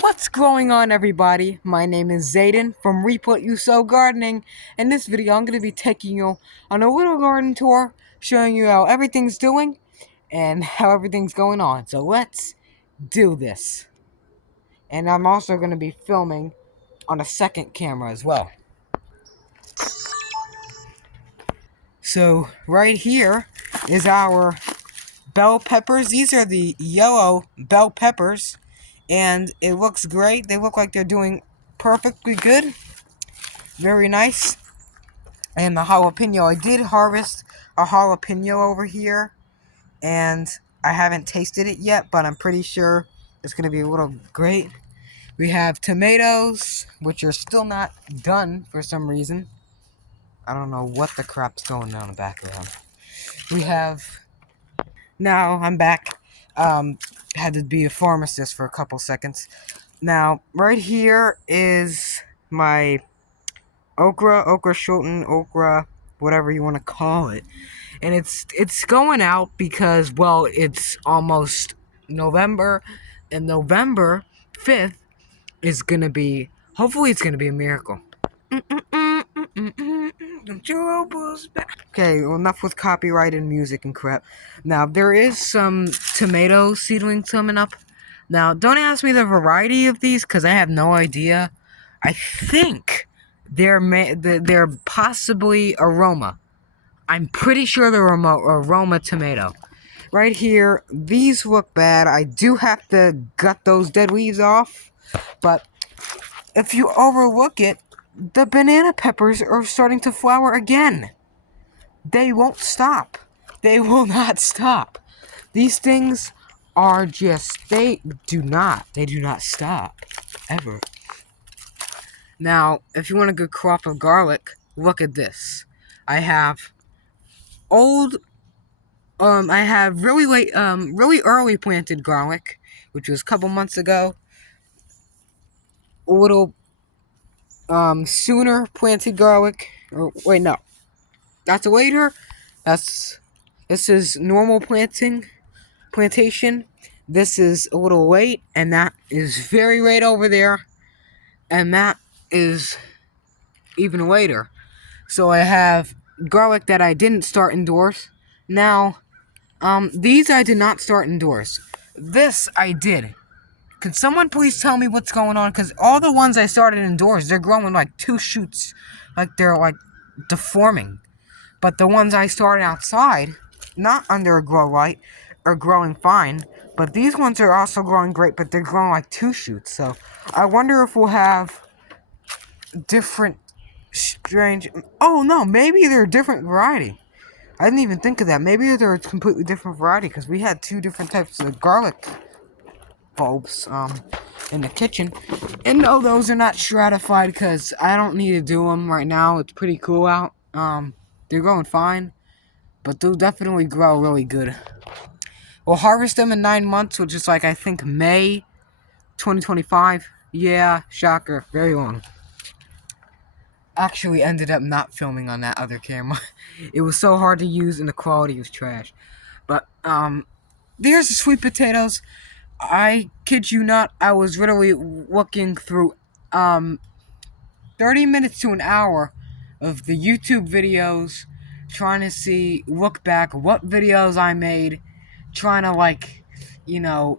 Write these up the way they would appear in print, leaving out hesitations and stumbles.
What's going on, everybody? My name is Zayden from Reap What You Sow Gardening. In this video, I'm going to be taking you on a little garden tour, showing you how everything's doing and how everything's going on. So let's do this. And I'm also going to be filming on a second camera as well. So right here is our bell peppers. These are the yellow bell peppers, and it looks great. They look like they're doing perfectly good. Very nice. And the jalapeno, I did harvest a jalapeno over here, and I haven't tasted it yet, but I'm pretty sure it's going to be a little great. We have tomatoes, which are still not done for some reason. I don't know what the crap's going on in the background. We have... Now, I'm back. Had to be a pharmacist for a couple seconds. Now, right here is my okra Schulten, okra, whatever you want to call it. And it's going out because, well, it's almost November, and November 5th is going to be, hopefully it's going to be a miracle. Okay, well, enough with copyrighted music and crap. Now, there is some tomato seedlings coming up. Now, don't ask me the variety of these, because I have no idea. I think they're possibly aroma. I'm pretty sure they're aroma tomato. Right here, these look bad. I do have to gut those dead leaves off, but if you overlook it, the banana peppers are starting to flower again. They won't stop. They will not stop. These things are just, they do not stop, ever. Now, if you want a good crop of garlic, look at this. I have really late, really early planted garlic, which was a couple months ago. A little, sooner planted garlic, or wait, no, that's later. This is normal plantation. This is a little late, and that is very late over there, and that is even later. So I have garlic that I didn't start indoors. Now, these I did not start indoors. This I did. Can someone please tell me what's going on? Because all the ones I started indoors, they're growing like 2 shoots. Like they're like deforming. But the ones I started outside, not under a grow light, are growing fine. But these ones are also growing great, but they're growing like 2 shoots. So I wonder if we'll have different strange... Oh no, maybe they're a different variety. I didn't even think of that. Maybe they're a completely different variety, because we had 2 different types of garlic bulbs in the kitchen. And no, those are not stratified, because I don't need to do them right now. It's pretty cool out. They're growing fine, but they'll definitely grow really good. We'll harvest them in 9 months, which is like, I think, May 2025. Yeah, shocker, very long. Actually ended up not filming on that other camera. It was so hard to use and the quality was trash. But, there's the sweet potatoes. I kid you not, I was literally looking through, 30 minutes to an hour of the YouTube videos, trying to look back what videos I made, trying to, like, you know,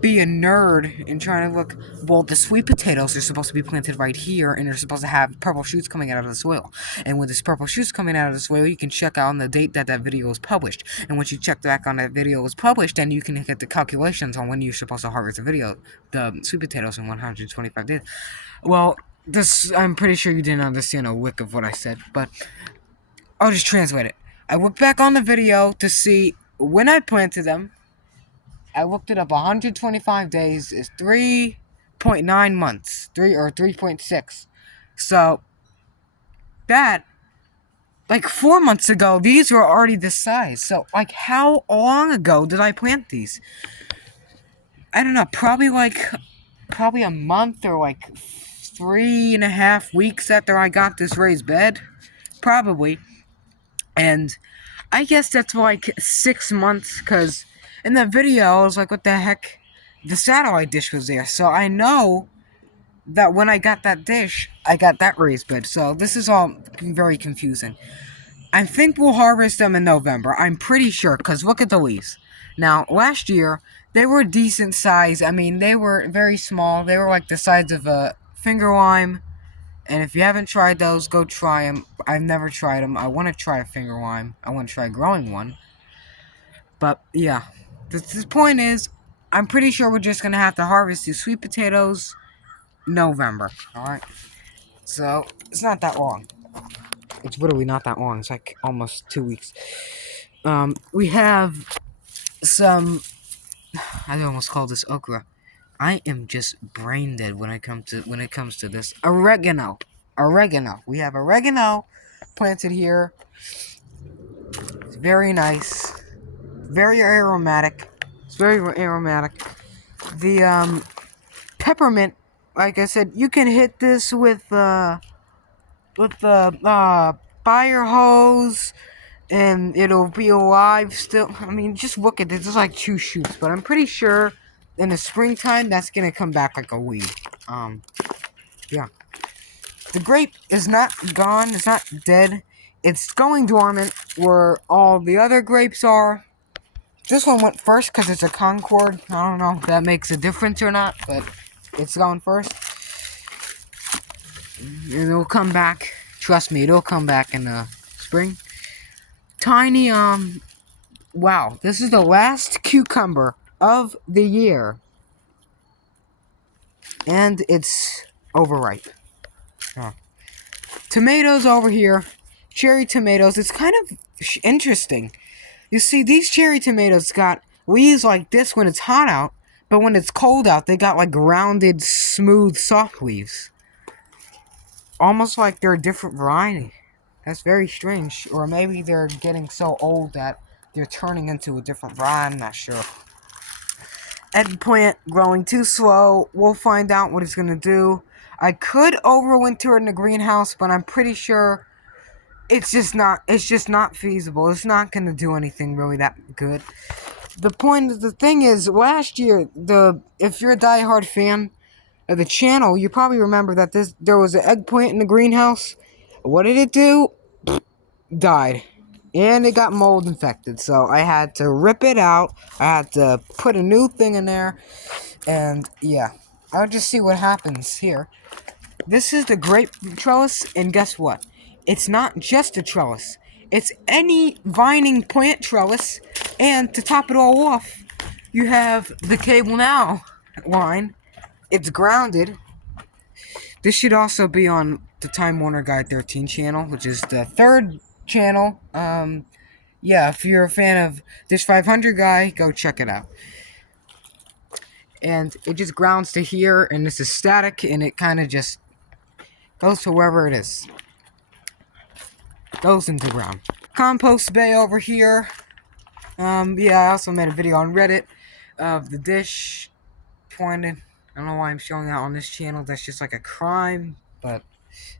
be a nerd and trying to look, well, the sweet potatoes are supposed to be planted right here, and they're supposed to have purple shoots coming out of the soil. And with this purple shoots coming out of the soil, you can check out on the date that video was published. And once you check back on that video was published, then you can get the calculations on when you're supposed to harvest the sweet potatoes in 125 days. Well, I'm pretty sure you didn't understand a lick of what I said, but I'll just translate it. I looked back on the video to see when I planted them. I looked it up. 125 days is 3.9 months. 3.6. So, that, like 4 months ago, these were already this size. So, like, how long ago did I plant these? I don't know. Probably a month or like 3.5 weeks after I got this raised bed. Probably. And I guess that's like 6 months, because in that video, I was like, what the heck? the satellite dish was there. So I know that when I got that dish, I got that raised bed. So this is all very confusing. I think we'll harvest them in November. I'm pretty sure, because look at the leaves. Now, last year, they were decent size. I mean, they were very small. They were like the size of a finger lime. And if you haven't tried those, go try them. I've never tried them. I want to try a finger lime. I want to try growing one. But, yeah. The point is, I'm pretty sure we're just going to have to harvest these sweet potatoes November. Alright? So, it's not that long. It's literally not that long. It's like almost 2 weeks. We have some... I almost call this okra. I am just brain dead when it comes to this. Oregano. We have oregano planted here. It's very nice. Very aromatic. It's very aromatic. The peppermint, like I said, you can hit this with the fire hose, and it'll be alive still. I mean, just look at this. It's like 2 shoots, but I'm pretty sure in the springtime that's gonna come back like a weed. Yeah. The grape is not gone. It's not dead. It's going dormant where all the other grapes are. This one went first because it's a Concord. I don't know if that makes a difference or not, but it's going first. And it'll come back. Trust me, it'll come back in the spring. Tiny, wow. This is the last cucumber of the year. And it's overripe. Oh. Tomatoes over here. Cherry tomatoes. It's kind of interesting. You see, these cherry tomatoes got leaves like this when it's hot out, but when it's cold out, they got like rounded, smooth, soft leaves. Almost like they're a different variety. That's very strange. Or maybe they're getting so old that they're turning into a different variety. I'm not sure. Eggplant growing too slow. We'll find out what it's going to do. I could overwinter in the greenhouse, but I'm pretty sure it's just not feasible. It's not going to do anything really that good. The thing is, last year, if you're a diehard fan of the channel, you probably remember that there was an eggplant in the greenhouse. What did it do? Died. And it got mold infected, so I had to rip it out. I had to put a new thing in there, and yeah. I'll just see what happens here. This is the grape trellis, and guess what? It's not just a trellis. It's any vining plant trellis, and to top it all off, you have the Cable Now line. It's grounded. This should also be on the Time Warner Guide 13 channel, which is the 3rd channel. Yeah, if you're a fan of Dish 500 guy, go check it out. And it just grounds to here, and this is static, and it kind of just goes to wherever it is. Goes into ground. Compost bay over here. Yeah, I also made a video on Reddit of the dish pointed. I don't know why I'm showing that on this channel. That's just like a crime, but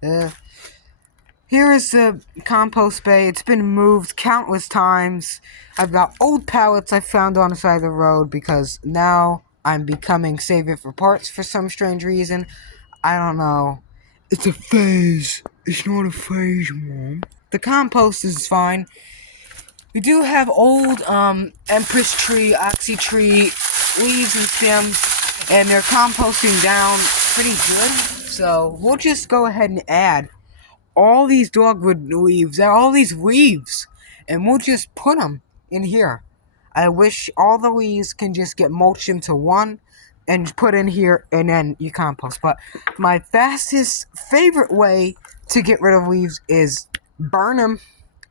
here is the compost bay. It's been moved countless times. I've got old pallets I found on the side of the road because now I'm becoming Save It for Parts for some strange reason. I don't know. It's a phase. It's not a phase, Mom. The compost is fine. We do have old Empress tree, Oxy tree leaves and stems, and they're composting down pretty good. So we'll just go ahead and add all these dogwood leaves, all these leaves, and we'll just put them in here. I wish all the leaves can just get mulched into one and put in here, and then you compost. But my fastest favorite way to get rid of leaves is burn them.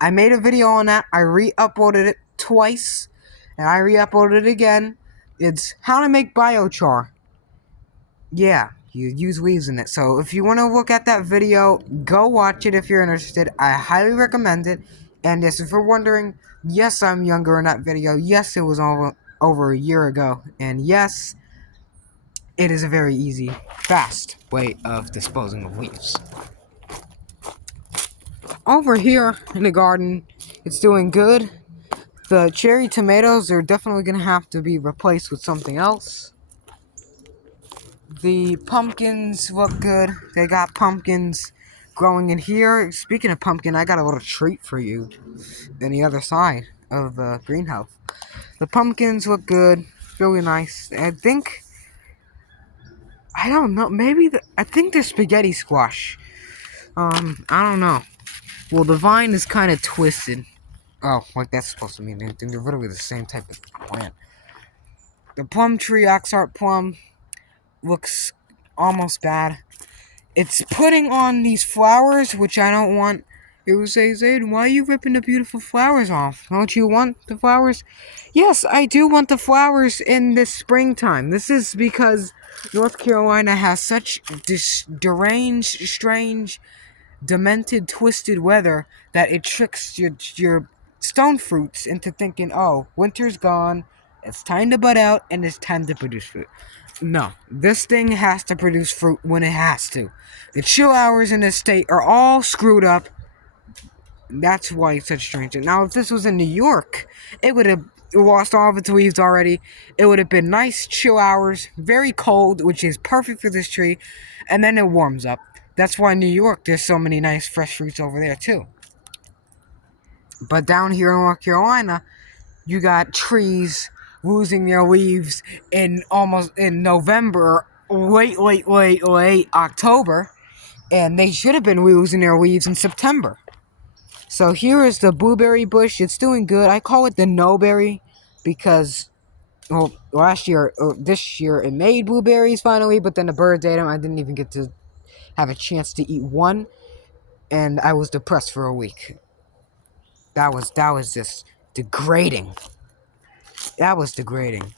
I made a video on that. I re-uploaded it twice, and I re-uploaded it again. It's how to make biochar. Yeah, you use leaves in it. So if you want to look at that video, go watch it if you're interested. I highly recommend it. And yes, if you're wondering, yes, I'm younger in that video. Yes, it was over a year ago. And yes, it is a very easy, fast way of disposing of leaves. Over here in the garden, it's doing good. The cherry tomatoes are definitely going to have to be replaced with something else. The pumpkins look good. They got pumpkins growing in here. Speaking of pumpkin, I got a little treat for you on the other side of the greenhouse. The pumpkins look good. Really nice. I don't know. I think they're spaghetti squash. I don't know. Well, the vine is kind of twisted. Oh, like that's supposed to mean anything. They're literally the same type of plant. The plum tree, Oxheart plum, looks almost bad. It's putting on these flowers, which I don't want. It will say, Zayden, why are you ripping the beautiful flowers off? Don't you want the flowers? Yes, I do want the flowers in the springtime. This is because North Carolina has such deranged, strange, demented, twisted weather that it tricks your stone fruits into thinking, oh, winter's gone, it's time to bud out, and it's time to produce fruit. No, this thing has to produce fruit when it has to. The chill hours in this state are all screwed up. That's why it's such strange. Now, if this was in New York, it would have lost all of its leaves already. It would have been nice chill hours, very cold, which is perfect for this tree, and then it warms up. That's why in New York, there's so many nice fresh fruits over there, too. But down here in North Carolina, you got trees losing their leaves in November, late October, and they should have been losing their leaves in September. So here is the blueberry bush. It's doing good. I call it the no-berry because, well, this year it made blueberries finally, but then the birds ate them. I didn't even get to have a chance to eat one, and I was depressed for a week. That was just degrading. That was degrading.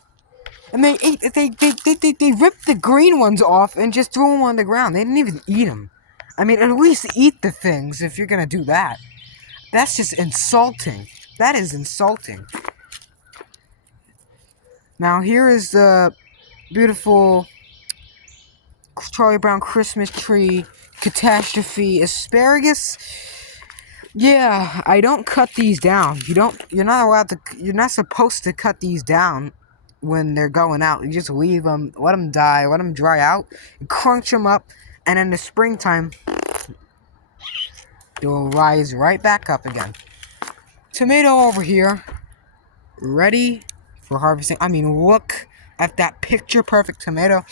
And they ripped the green ones off and just threw them on the ground. They didn't even eat them. I mean, at least eat the things if you're gonna do that. That's just insulting. That is insulting. Now here is the beautiful Charlie Brown Christmas tree catastrophe asparagus. Yeah, I don't cut these down. You're not supposed to cut these down when they're going out. You just leave them, let them die, let them dry out, crunch them up, and in the springtime, they'll rise right back up again. Tomato over here, ready for harvesting. I mean, look at that picture-perfect tomato.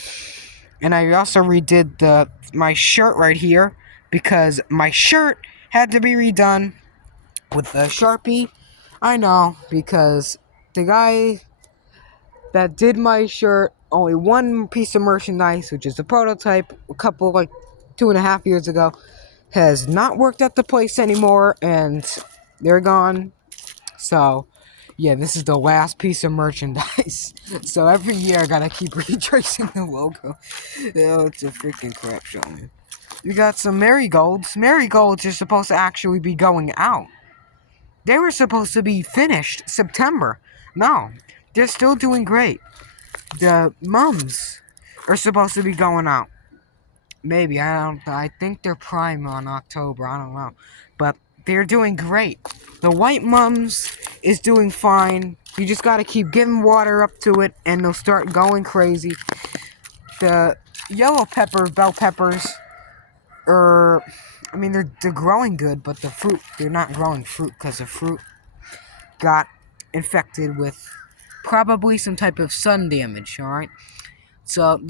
And I also redid my shirt right here because my shirt had to be redone with the Sharpie. I know, because the guy that did my shirt, only one piece of merchandise, which is the prototype, a couple, 2.5 years ago, has not worked at the place anymore, and they're gone. So, yeah, this is the last piece of merchandise. So every year I gotta keep retracing the logo. Oh, it's a freaking crap show, man. You got some marigolds. Marigolds are supposed to actually be going out. They were supposed to be finished September. No, they're still doing great. The mums are supposed to be going out. Maybe, I think they're prime on October, I don't know. But they're doing great. The white mums is doing fine. You just gotta keep giving water up to it and they'll start going crazy. The yellow bell peppers they're growing good, but they're not growing fruit because the fruit got infected with probably some type of sun damage, alright? So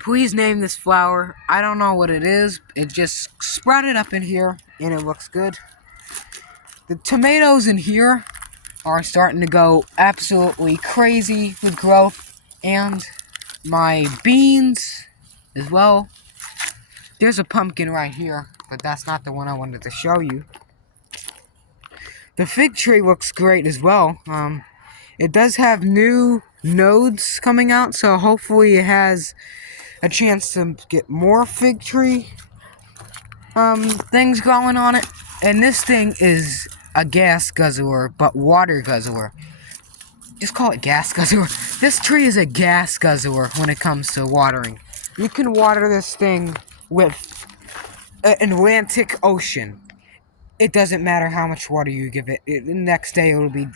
please name this flower. I don't know what it is. It just sprouted up in here, and it looks good. The tomatoes in here are starting to go absolutely crazy with growth, and my beans as well. There's a pumpkin right here, but that's not the one I wanted to show you. The fig tree looks great as well. It does have new nodes coming out, so hopefully it has a chance to get more fig tree things growing on it. And this thing is a gas guzzler, but water guzzler. Just call it gas guzzler. This tree is a gas guzzler when it comes to watering. You can water this thing with an Atlantic Ocean. It doesn't matter how much water you give it. The next day it'll be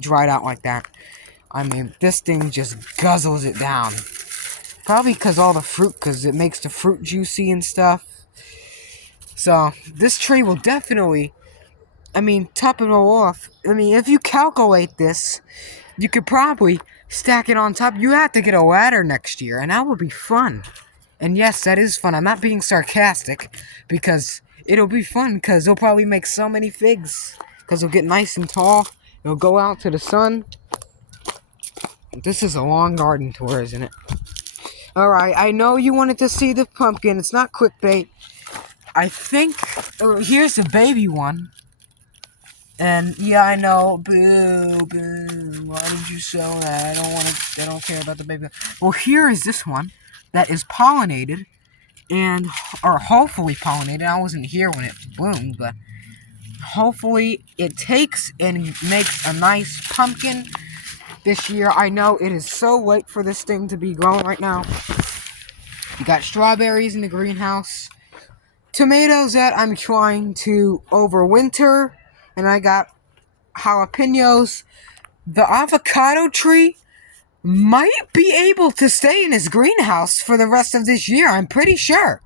dried out like that. I mean, this thing just guzzles it down. Probably because all the fruit, because it makes the fruit juicy and stuff. So, this tree will definitely, top it all off. If you calculate this, you could probably stack it on top. You have to get a ladder next year, and that would be fun. And yes, that is fun. I'm not being sarcastic, because it'll be fun, because they'll probably make so many figs. Because they'll get nice and tall. They'll go out to the sun. This is a long garden tour, isn't it? Alright, I know you wanted to see the pumpkin. It's not clickbait. I think... here's the baby one. And, yeah, I know. Boo, boo. Why did you sell that? I don't care about the baby. Well, here is this one that is pollinated. Or hopefully pollinated. I wasn't here when it bloomed, but... hopefully it takes and makes a nice pumpkin this year. I know it is so late for this thing to be growing right now. You got strawberries in the greenhouse. Tomatoes that I'm trying to overwinter. And I got jalapenos. The avocado tree might be able to stay in his greenhouse for the rest of this year. I'm pretty sure.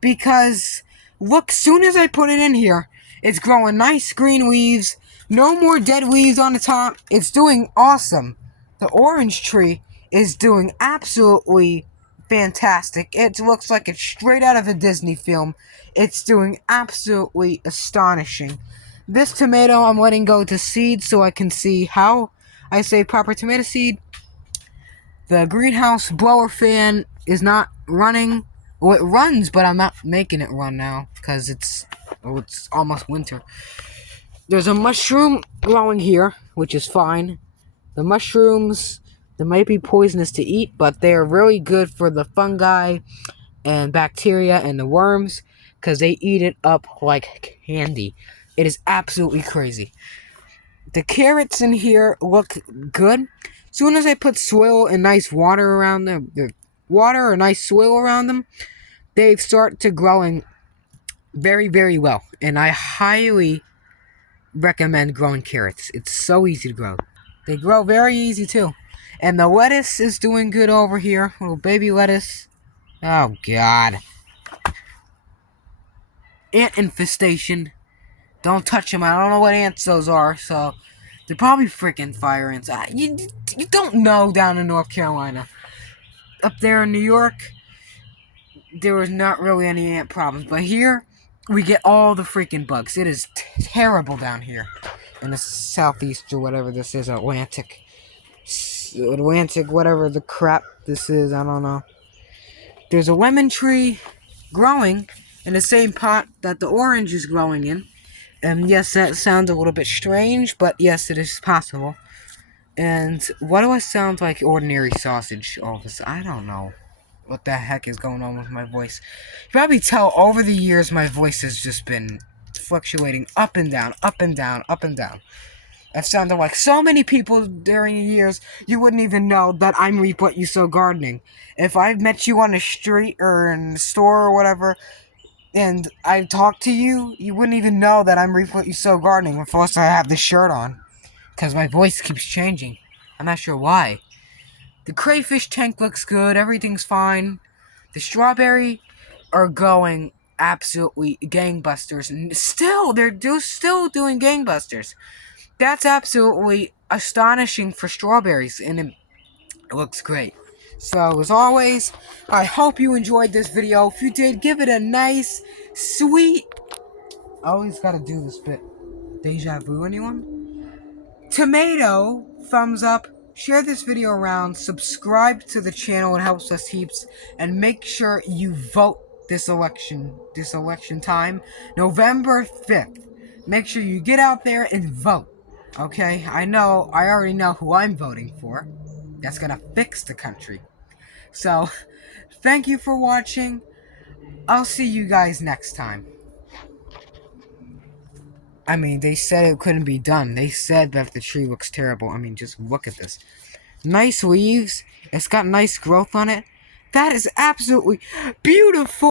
Because, look, soon as I put it in here, it's growing nice green leaves. No more dead leaves on the top. It's doing awesome. The orange tree is doing absolutely fantastic. It looks like it's straight out of a Disney film. It's doing absolutely astonishing. This tomato I'm letting go to seed so I can see how I save proper tomato seed. The greenhouse blower fan is not running. Well, it runs, but I'm not making it run now because it's almost winter. There's a mushroom growing here, which is fine. The mushrooms, they might be poisonous to eat, but they're really good for the fungi and bacteria and the worms because they eat it up like candy. It is absolutely crazy. The carrots in here look good. As soon as I put soil and nice water around them, water or nice soil around them, they start to growing very, very well. And I highly recommend growing carrots. It's so easy to grow. They grow very easy too. And the lettuce is doing good over here. Little baby lettuce. Oh, God. Ant infestation. Don't touch them. I don't know what ants those are, so... they're probably freaking fire ants. You don't know down in North Carolina. Up there in New York, there was not really any ant problems. But here, we get all the freaking bugs. It is terrible down here. In the southeast or whatever this is, Atlantic, whatever the crap this is, I don't know. There's a lemon tree growing in the same pot that the orange is growing in. And yes, that sounds a little bit strange, but yes, it is possible. And why do I sound like ordinary sausage all of a sudden? I don't know what the heck is going on with my voice. You probably tell over the years my voice has just been fluctuating up and down, up and down, up and down. I've sounded like so many people during the years, you wouldn't even know that I'm Reap What You Sow Gardening. If I met you on the street or in the store or whatever, and I talk to you, you wouldn't even know that I'm Reap What You Sow Gardening unless I have this shirt on. Because my voice keeps changing. I'm not sure why. The crayfish tank looks good. Everything's fine. The strawberry are going absolutely gangbusters. And still, they're still doing gangbusters. That's absolutely astonishing for strawberries. And it looks great. So, as always, I hope you enjoyed this video. If you did, give it a nice, sweet... I always gotta do this bit. Deja vu, anyone? Tomato, thumbs up. Share this video around. Subscribe to the channel. It helps us heaps. And make sure you vote this election time. November 5th. Make sure you get out there and vote. Okay? I already know who I'm voting for. That's gonna fix the country. So, thank you for watching. I'll see you guys next time. They said it couldn't be done. They said that the tree looks terrible. Just look at this. Nice leaves. It's got nice growth on it. That is absolutely beautiful.